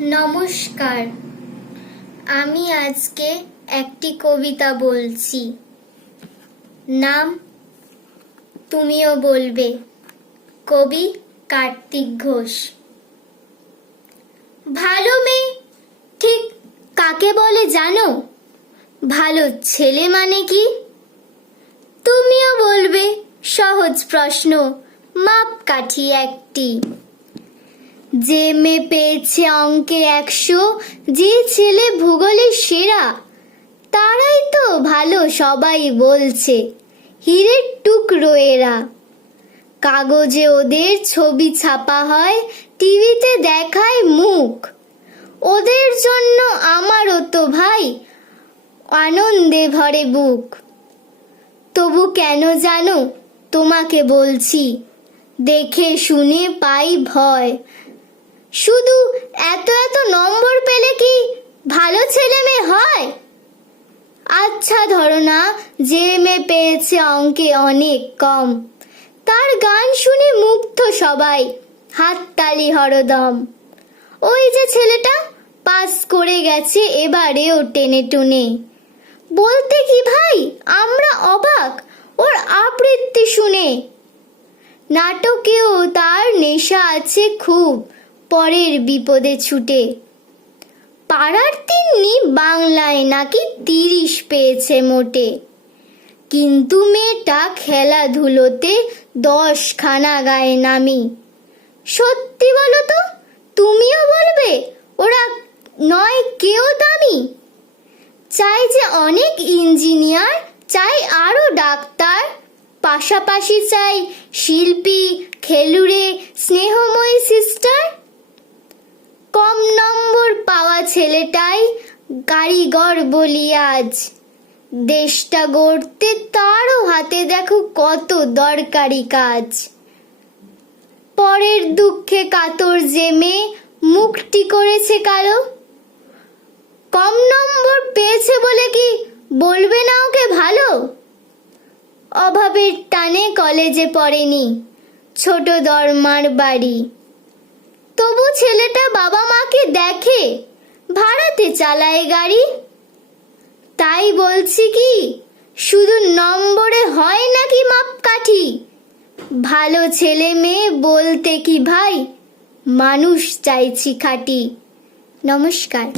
নমস্কার, আমি আজকে একটি কবিতা বলছি। নাম তুমিও বলবে। কবি কার্তিক ঘোষ। ভালো মেয়ে ঠিক কাকে বলে জানো? ভালো ছেলে মানে কি? তুমিও বলবে সহজ প্রশ্ন, মাপকাঠি একটি। যে মেয়ে পেয়েছে অঙ্কে 100, যে ছেলে ভূগোলে সেরা, তারাই তো ভালো সবাই বলছে, হীরের টুকরো এরা। কাগজে ওদের ছবি ছাপা হয়, টিভিতে দেখায় মুখ। ওদের জন্য আমারও তো ভাই আনন্দে ভরে বুক। তবু কেন জানো তোমাকে বলছি, দেখে শুনে পাই ভয়। শুধু এত এত নম্বর পেলে কি ভালো ছেলে মেয়ে হয়? আচ্ছা ধরো না, যে মেয়ে পেয়েছে অঙ্কে অনেক কম, তার গান শুনে মুগ্ধ সবাই, হাততালি হরদম। ওই যে ছেলেটা পাস করে গেছে এবারেও টেনে টুনে, বলতে কি ভাই আমরা অবাক ওর আবৃত্তি শুনে। নাটকেও তার নেশা আছে খুব, পরের বিপদে ছুটে। পাড়ার তিন্নি বাংলায় নাকি 30 পেয়েছে মোটে, কিন্তু মেয়েটা খেলাধুলোতে 10 খানা গায়ে নামি। সত্যি বলো তো, তুমিও বলবে ওরা নয় কেউ দামি? চাই যে অনেক ইঞ্জিনিয়ার, চাই আরো ডাক্তার, পাশাপাশি চাই শিল্পী, খেলুড়ে, স্নেহময়ী সিস্টার। কম নম্বর পাওয়া ছেলেটাই কারিগর বলি আজ, দেশটা গড়তে তারও হাতে দেখো কত দরকারি কাজ। পরের দুঃখে কাতর যে মেয়ে মুখটি করেছে কালো, কম নম্বর পেয়েছে বলে কি বলবে না ওকে ভালো? অভাবের টানে কলেজে পড়েনি, ছোট দরমার বাড়ি, তবু ছেলেটা বাবা মাকে দেখে, ভাড়াতে চালায় গাড়ি। তাই বলছি কি, শুধু নম্বরে হয় নাকি মাপকাঠি? ভালো ছেলে মেয়ে বলতে কি ভাই, মানুষ চাইছি খাঁটি। নমস্কার।